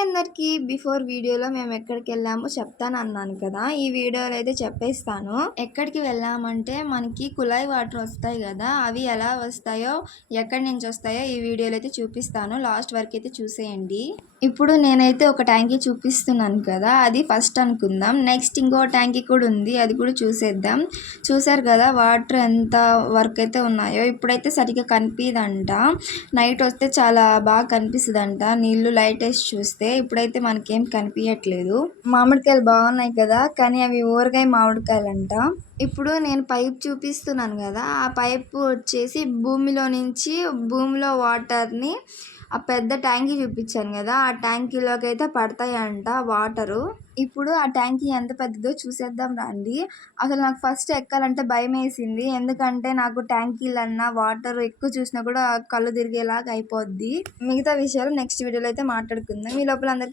Hi అందరికీ. Before వీడియోలో మేము ఎక్కడికెళ్ళామో చెప్తానన్నాను కదా! ఈ వీడియోలో అయితే చెప్పేస్తాను. ఎక్కడికి వెళ్ళామంటే మనకి కుళాయి వాటర్ వస్తాయి గదా! అవి ఎలా వస్తాయో, ఎక్కడి నుంచి వస్తాయో ఈ వీడియోలో అయితే చూపిస్తాను. లాస్ట్ వరకు అయితే చూసేయండి. ఇప్పుడు నేనైతే ఒక ట్యాంకీ చూపిస్తున్నాను కదా! అది ఫస్ట్ అనుకుందాం. నెక్స్ట్ ఇంకో ట్యాంకీ కూడా ఉంది. అది కూడా చూసేద్దాం. చూసారు కదా వాటర్ ఎంత వరకు అయితే ఉన్నాయో. ఇప్పుడైతే సరిగ్గా కనిపియదంట. నైట్ వస్తే చాలా బాగా కనిపిస్తుందంట నీళ్లు లైట్ వేసి చూస్తే. ఇప్పుడైతే మనకేం కనిపించట్లేదు. మామిడికాయలు బాగున్నాయి కదా, కానీ అవి ఊరగాయ మామిడికాయలంట. ఇప్పుడు నేను పైప్ చూపిస్తున్నాను కదా, ఆ పైప్ వచ్చేసి భూమిలో వాటర్ని ఆ పెద్ద ట్యాంకీ చూపించాను కదా, ఆ ట్యాంకీలోకి అయితే పడతాయంట వాటరు. ఇప్పుడు ఆ ట్యాంకీ ఎంత పెద్దదో చూసేద్దాం రండి. అసలు నాకు ఫస్ట్ ఎక్కాలంటే భయం వేసింది. ఎందుకంటే నాకు ట్యాంకీలన్నా వాటర్ ఎక్కువ చూసినా కూడా కళ్ళు తిరిగేలాగా అయిపోద్ది. మిగతా విషయాలు నెక్స్ట్ వీడియోలో అయితే మాట్లాడుకుందాం. ఈ లోపల అందరికీ